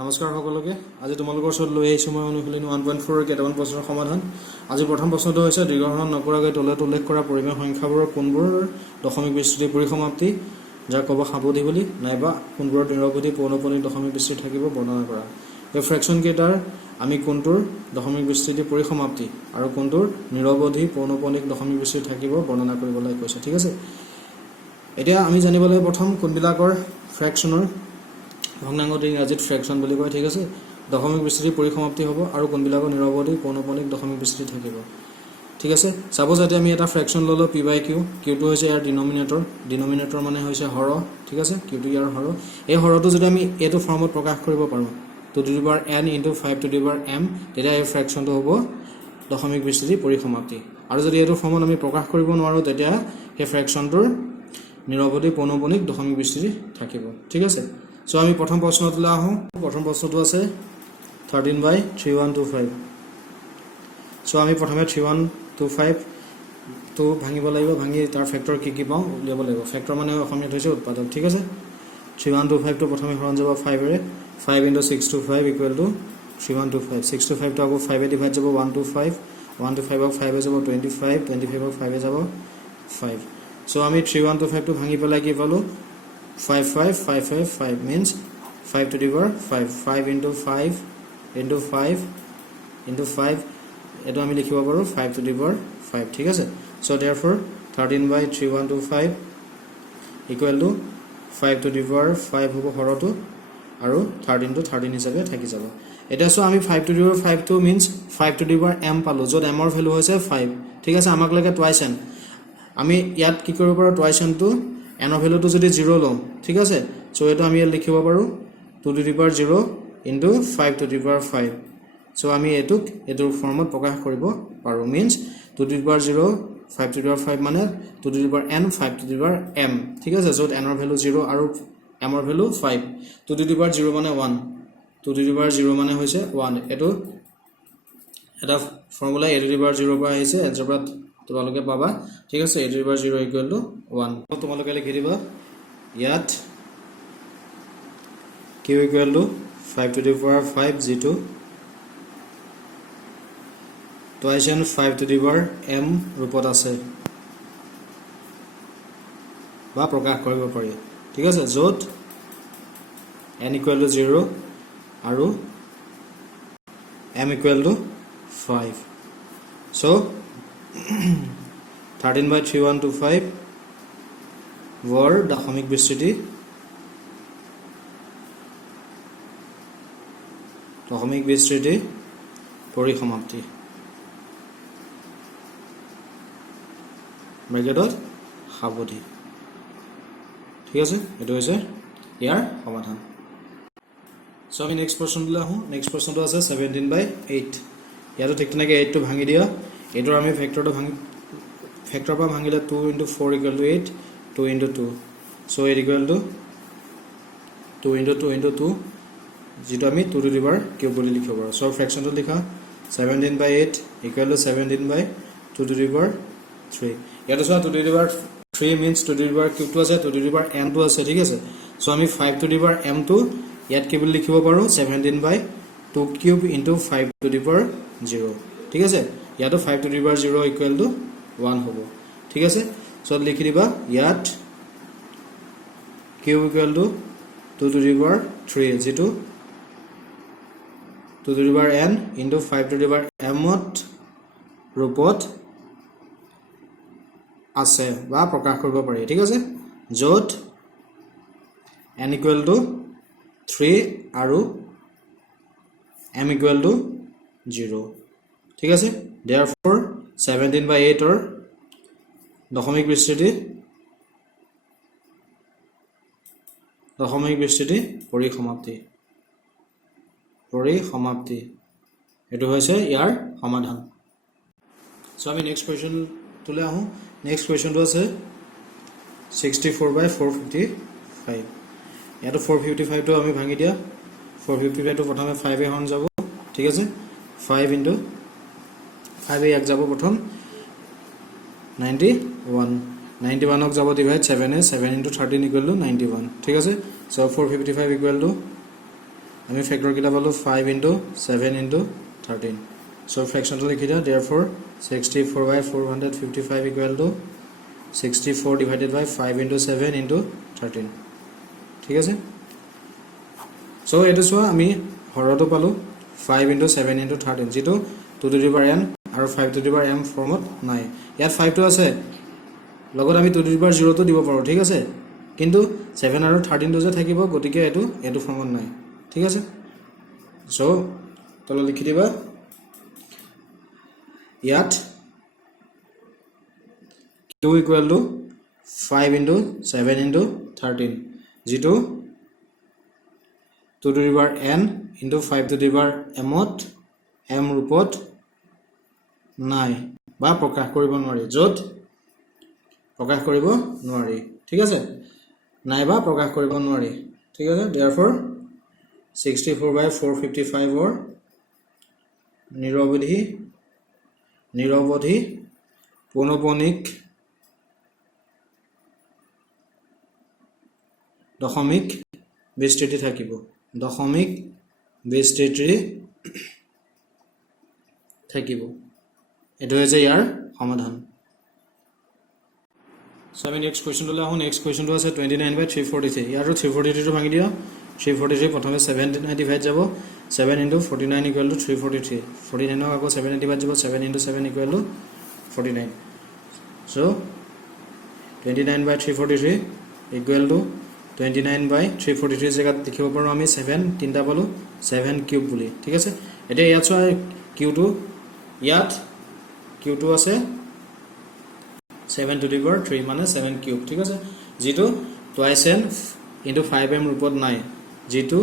নমস্কাৰ সকলোকে আজি তোমালোকৰ ওচৰত লৈ আহিছো মই অনুশীলনী 1.4 কেইটামান প্ৰশ্নৰ সমাধান আজি প্ৰথম প্ৰশ্নটো হৈছে দীৰ্ঘহৰণ নকৰাকৈ তলত উল্লেখ কৰা পৰিমেয় সংখ্যাবোৰৰ কোনবোৰ দশমিক বিস্তৃতি পৰিসমাপ্তি যাক ক'ব সাৱধি বুলি নাইবা কোনবোৰৰ নিৰৱধি পৌনঃপুনিক দশমিক বিস্তৃতি থাকিব বৰ্ণনা কৰা এই ফ্ৰেকশন কেইটাৰ আমি কোনটোৰ দশমিক বিস্তৃতি পৰিসমাপ্তি আৰু কোনটোৰ নিৰৱধি পৌনঃপুনিক দশমিক বিস্তৃতি থাকিব বৰ্ণনা কৰিবলৈ কৈছে ঠিক আছে এতিয়া আমি জানিবলৈ প্ৰথম কোনবিলাকৰ ফ্ৰেকশনৰ ভগ্নাংশটো ইংৰাজীত ফ্ৰেকশন বুলি কয় ঠিক আছে দশমিক বিস্তৃতি পৰিসমাপ্তি হ'ব আৰু কোনবিলাকৰ নিৰৱধি পৌনঃপুনিক দশমিক বিস্তৃতি থাকিব ঠিক আছে সাপোজ এতিয়া আমি এটা ফ্ৰেকশন ললো p/q q2 হৈছে ইয়াৰ ডিনোমিনেটৰ মানে হৈছে হৰ ঠিক আছে q2 ইয়াৰ হৰ এই হৰটো যদি আমি এটো ফৰ্মত প্ৰকাশ কৰিব পাৰো to the power n into 5 to the power m তেতিয়া এই ফ্ৰেকশনটো হ'ব দশমিক বিস্তৃতি পৰিসমাপ্তি আৰু যদি এটো ফৰ্মত আমি প্ৰকাশ কৰিব নোৱাৰো তেতিয়া এই ফ্ৰেকশনটোৰ নিৰৱধি পৌনঃপুনিক দশমিক বিস্তৃতি থাকিব ঠিক আছে So আমি প্ৰথম প্ৰশ্নটো আহো প্ৰথম প্ৰশ্নটো আছে 13/3125 So আমি প্ৰথমে 3125 তো ভাঙিব লাগিব ভাঙি তাৰ ফেক্টৰ কি পাও উলিয়াব লাগিব ফেক্টৰ মানে অসমীয়াত হৈছে উৎপাদক ঠিক আছে 3125 তো প্ৰথমে হৰণ যাব 5 ৰে 5 into 625 equal to 3125 625 তো আকৌ 5 এ ডিভাইড যাব 125 125 অক 5 এ যাব 25 25 অক 5 এ যাব 5 So আমি 3125 তো ভাঙি পেলাই কি পালো 5 means 5 to the power 5 into 5 into 5 into 5 eto ami likhibo paru 5 to the power 5 ঠিক আছে so therefore 13/3125 equal to 5 to the power 5 hobo horotu aru 13 to 13 hisabe thaki jabo eta so ami 5 to the power 5 to means 5 to the power m palo jot m or value hoise 5 ঠিক আছে আমাক লাগে twice n আমি ইয়াত কি কৰিব পাৰো twice n to n of value to যদি 0 লম ঠিক আছে সো এটো আমি লিখিব পাৰো 2 to the power 0 into 5 to the power 5 so আমি এটোৰ ফৰ্মত প্ৰকাশ কৰিব পাৰো means 2 to the power 0 5 to the power 5 মানে 2 to the power n 5 to the power m ঠিক আছে যত n ৰ ভ্যালু 0 আৰু m ৰ ভ্যালু 5 2 to the power 0 মানে 1 2 to the power 0 মানে হৈছে 1 এটো এটা formula a to the power 0 পৰা আহিছে এলজেব্ৰাত তোমালোকে পাবা ঠিক আছে a to the power 0 equal to 1 তোমালোকে লিখি দিবা ইয়াত q equal to 5 to the power 5 g2 twice n 5 to the power m ৰূপত আছে বা প্ৰকাশ কৰিব পাৰি ঠিক আছে যত n equal to 0 আৰু m equal to 5 so 13/3125 word দশমিক বিস্তৃতি পৰিসমাপ্তি ব্ৰেকেটত সাৱধি ঠিক আছে এটো হৈছে ইয়াৰ সমাধান সো আমি নেক্সট প্ৰশ্নটো আহো নেক্সট প্ৰশ্নটো আছে 17/8 ইয়াতো ঠিক তেনেকৈ 8 টো ভাঙি দিয়া এটোৰ আমি ফেক্টৰটো ভাঙি ফেক্টৰ পৰা ভাঙিলে 2 into 4 equal to 8 2 into 2 so it equal to 2 into 2 into 2 যেটো আমি 2 to the power কিউব বুলি লিখিব পাৰো so ফ্ৰেকশনটো লিখা 17/8 equal to 17/2 to the power 3 ইয়াতো so 2 to the power 3 means 2 to the power cube টো আছে 2 to the power n টো আছে ঠিক আছে so আমি 5 to the power m টো ইয়াত কি বুলি লিখিব পাৰো 17/2 cube into 5 to the power 0 ঠিক আছে ইয়াতো 5 to the power 0 equal to 1 হ'ব ঠিক আছে সো লিখি দিবা ইয়াত q equal to 2 to the power 3 যেটো 2 to the power n into 5 to the power m ৰূপত আছে বা প্ৰকাশ কৰিব পাৰি ঠিক আছে যত n equal to 3 আৰু m equal to 0 ঠিক আছে therefore 17/8 or দশমিক বিস্তৃতি পৰিসমাপ্তি এটো হৈছে ইয়াৰ সমাধান সো আমি নেক্সট কোৱেশ্চন তুলে আহো নেক্সট কোৱেশ্চনটো আছে 64/455 ইয়াতো 455 টো আমি ভাঙি দিয়া 455 টো প্ৰথমে 5 এ হৰণ যাব ঠিক আছে 5 into 5 এ এক যাব প্ৰথম 91 91 of jabo divide 7 is 7 into 13 equal to 91 ঠিক আছে so 455 equal to আমি ফেক্টৰ কিটা পালো 5 into 7 into 13 so ফ্ৰেকশনটো লিখি দিও therefore 64/455 equal to 64 divided by 5 into 7 into 13 ঠিক আছে so এটো সো আমি হৰটো পালো 5 into 7 into 13 যেটো 2 to the power n আৰু 5 to the power m ফৰ্মত নাই ইয়াত 5 টো আছে লগত আমি 2 to the power 0 টো দিব পাৰো ঠিক আছে কিন্তু 7 আৰু 13 টো যে থাকিব গতিকে এটো ফৰ্মত নাই ঠিক আছে সো তল লিখি দিবা ইয়াত q equal to 5 into 7 into 13 যেটো 2 to the power n into 5 to the power m ৰূপত নাই বা প্ৰকাশ কৰিব নোৱাৰি যত প্ৰকাশ কৰিব নোৱাৰি ঠিক আছে নাইবা প্ৰকাশ কৰিব নোৱাৰি ঠিক আছে therefore 64/455 or নিৰৱধি পৌনঃপুনিক দশমিক বিস্তৃতি থাকিব দশমিক বিস্তৃতি থাকিব এটো হৈছে ইয়াৰ সমাধান So আমি next question to Lahore next question to আছে 29/343 ইয়াৰো 343 টো ভাঙি দিও 343 প্ৰথমে 7 ডিভাইড যাব 7 into 49 equal to 343 49 আকৌ 7 ডিভাইড যাব 7 into 7 equal to 49 so 29/343 equal to 29/343 জায়গাত লিখিব পাৰো আমি 7 তিনটা পালো 7 কিউব বুলি ঠিক আছে এতিয়া ইয়াত চোৱা q2 ইয়াত q2 আছে 7 to the power 3 মানে 7 কিউব ঠিক আছে যেটো twice n into 5m ৰূপত নাই যেটো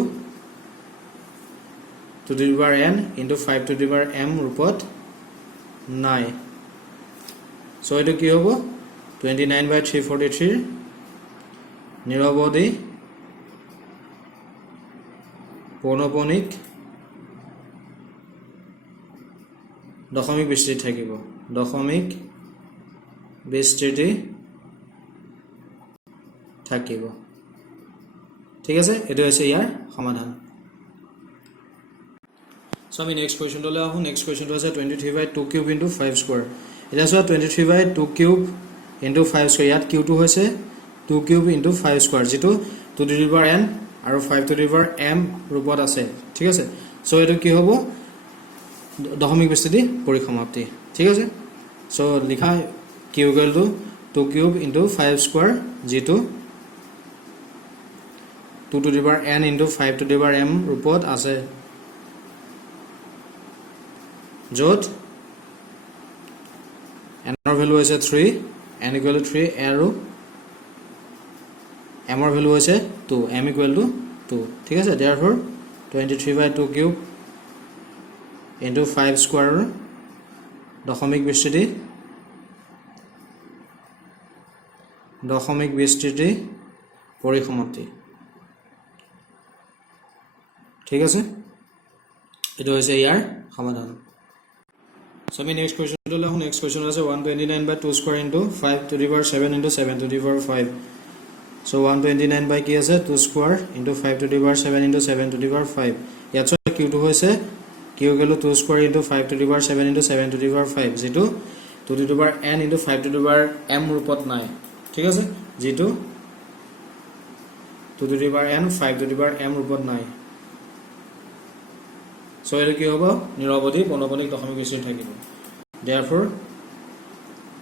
to the power n into 5 to the power m ৰূপত নাই সো এটো কি হ'ব 29/343 নিৰৱধি পৌনঃপুনিক দশমিক বিস্তৃতি থাকিব দশমিক বিস্তৃতি থাকিব ঠিক আছে এটো হৈছে ইয়াৰ সমাধান সো আমি নেক্সট কোৱেশ্চন লৈ আহো নেক্সট কোৱেশ্চনটো আছে 23/2 কিউব into 5 স্কয়াৰ এটা আছে 23/2 কিউব into 5 স্কয়াৰ ইয়াত q2 হৈছে 2 কিউব into 5 স্কয়াৰ যেটো 2 to the power n আৰু 5 to the power m ৰূপত আছে ঠিক আছে সো এটো কি হ'ব দশমিক বিস্তৃতি পৰিসমাপ্তি ঠিক আছে সো লিখা q equal to 2 cube into 5 square যেটো 2 to the power n into 5 to the power m ৰূপত আছে যত n ৰ ভ্যালু হৈছে 3 n equal to 3 আৰু m ৰ ভ্যালু হৈছে 2 m equal to 2 ঠিক আছে therefore 23/2 cube into 5 square দশমিক বিস্তৃতি পৰিসমাপ্তি ঠিক আছে এটো হৈছে ইয়াৰ সমাধান সো আমি নেক্সট কোৱেশ্চনটো লাহো নেক্সট কোৱেশ্চন আছে 129/2 square into 5 to the power 7 into 7 to the power 5 so 129 by কি আছে 2 square into 5 to the power 7 into 7 to the power 5 ইয়াত q2 হৈছে q equal to 2 square into 5 to the power 7 into 7 to the power 5 যেটো 2 to the power n into 5 to the power m ৰূপত নাই ঠিক আছে যেটো 2 to the power n 5 to the power m ৰূপত নাই সো এটো কি হ'ব নিৰৱধি পৌনঃপুনিক দশমিক বিস্তৃতি থাকিব therefore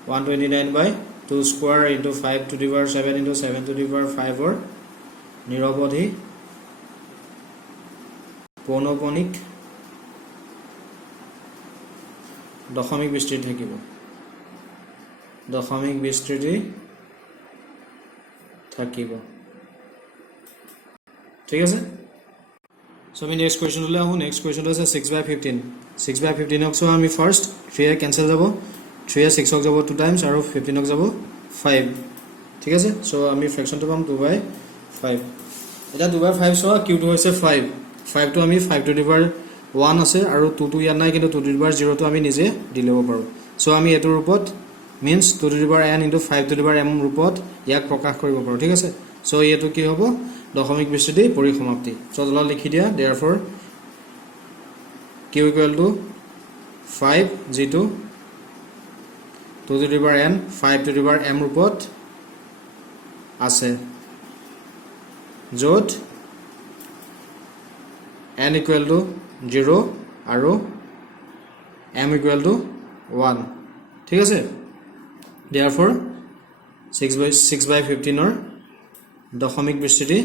129/2 square into 5 to the power 7 into 7 to the power 5 or নিৰৱধি পৌনঃপুনিক দশমিক বিস্তৃতি থাকিব দশমিক বিস্তৃতি থাকিব ঠিক আছে সো আমি নেক্সট কোৱেশ্চন লৈ আহো নেক্সট কোৱেশ্চনটো আছে 6/15 6/15 ক সো আমি ফাৰ্স্ট 3 এ কেনসেল যাব 3 এ 6 ক যাব 2 টাইমছ আৰু 15 ক যাব 5 ঠিক আছে সো আমি ফ্ৰেকশনটো পাম 2/5 এটা 2/5 সো q2 হৈছে 5 5 টো আমি 5 to the power 1 আছে আৰু 2 টো ইয়াত নাই কিন্তু 2 to the power 0 টো আমি নিজে দি লব পাৰো সো আমি এটো ৰূপত means 2 to the power n into 5 to the power m ৰূপত ইয়াক প্ৰকাশ কৰিব পাৰো ঠিক আছে সো এটো কি হ'ব দশমিক বিস্তৃতি পৰিসমাপ্তি চতলা লিখি দিয়া therefore q equal to 5 g2 2 to the power n 5 to the power m ৰূপত আছে য'ত n equal to 0 আৰু m equal to 1 ঠিক আছে therefore 6/15 ৰ দশমিক বিস্তৃতি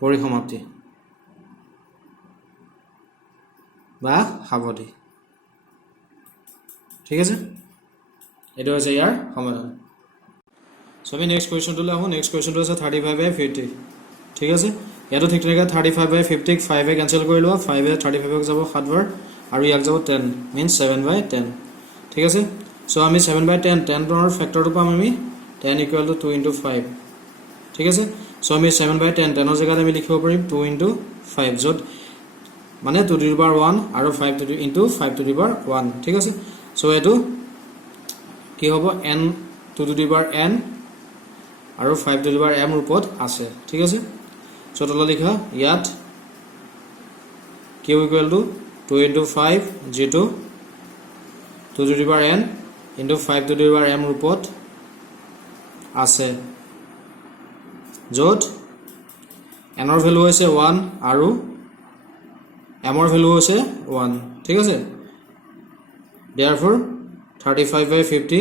পৰিসমাপ্তি বা সাৱধি ঠিক আছে এটো হৈছে ইয়াৰ সমাধান সো আমি নেক্সট কোৱেশ্চনটো লাহো নেক্সট কোৱেশ্চনটো আছে 35/50 ঠিক আছে ইয়াতো ঠিক তেনেকৈ 35/50 5 এ কেনসেল কৰি লোৱা 5 এ 35 ক যাব 7 বাৰ আৰু ইয়াক যাব 10 means 7/10 ঠিক আছে সো আমি 7/10 10 ৰ ফ্যাক্টৰটো পাম আমি 10 equal to 2 into 5 ঠিক আছে সো আমি 7/10 10 ৰ জায়গাত আমি লিখিব পাৰিম 2 into 5 যত মানে 2 to the power 1 আৰু 5 to the into 5 to the power 1 ঠিক আছে সো এটো কি হ'ব n 2 to the power n আৰু 5 to the power m ৰূপত আছে ঠিক আছে সো তল লিখা ইয়াত q equal to 2 into 5 g2 2 to the power n into 5 to the power m ৰূপত আছে য'ত n ৰ ভ্যালু হৈছে 1 আৰু m ৰ ভ্যালু হৈছে 1 ঠিক আছে therefore 35/50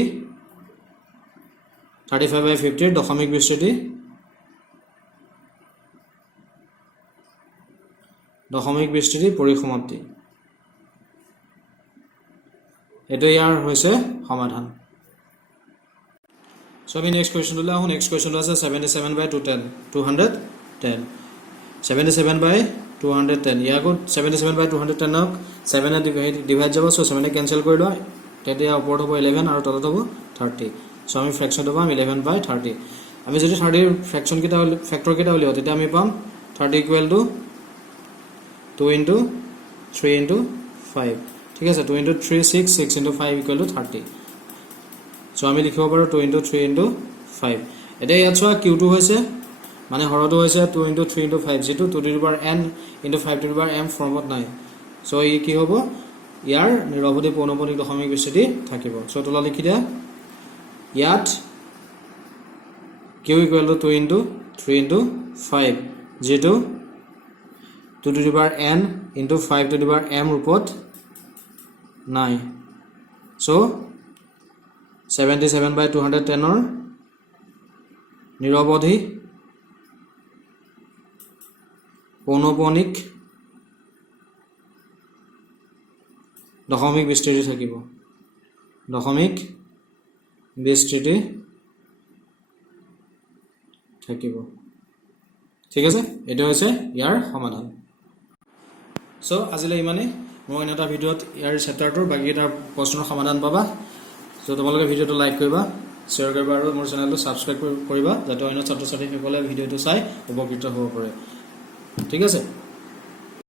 দশমিক বিস্তৃতি পৰিসমাপ্তি এটো ইয়াৰ হৈছে সমাধান সো আমি নেক্সট কোৱেশ্চনটো লাহো নেক্সট কোৱেশ্চনটো আছে 77/210 210 77/210 ইয়াকো 77/210 ক 7 এ ডিভাইড যাব সো 7 এ কেনসেল কৰি লোৱা তেতিয়া ওপৰত হ'ব 11 আৰু তলত হ'ব 30 সো আমি ফ্ৰেকশনটো পাম 11/30 আমি যদি 30 ৰ ফ্ৰেকশন কিটা ফ্যাক্টৰ কিটা উলিয়াও তেতিয়া আমি পাম 30 equal to 2 into 3 into 5 ঠিক আছে 2 into 3 6 6 into 5 equal to 30 so আমি লিখিব পাৰো 2 into 3 into 5 এটা ইয়াত চোৱা q2 হৈছে মানে হৰটো হৈছে 2 into 3 into 5 যেটো 2 to the power n into 5 to the power m ফৰ্মত নাই সো ই কি হ'ব ইয়াৰ নিৰৱধি পৌনঃপুনিক দশমিক বিস্তৃতি থাকিব সো তল লিখি দিয়া ইয়াত q equal to 2 into 3 into 5 যেটো 2 to the power n into 5 to the power m ৰূপত নাই সো 77/210 ৰ নিৰৱধি পৌনঃপুনিক দশমিক বিস্তৃতি থাকিব দশমিক বিস্তৃতি থাকিব ঠিক আছে এটো হৈছে ইয়াৰ সমাধান সো আজিলৈ ইমানে মই এটা ভিডিওত ইয়াৰ চেপ্টাৰটোৰ বাকি এটা প্ৰশ্নৰ সমাধান পাবা সো তোমালোকে ভিডিওটো লাইক কৰিবা শেয়াৰ কৰিবা আৰু মোৰ চেনেলটো সাবস্ক্ৰাইব কৰিবা যাতে অন্য ছাত্ৰ ছাত্ৰীসকলে ভিডিওটো চাই উপকৃত হ'ব পাৰে ঠিক আছে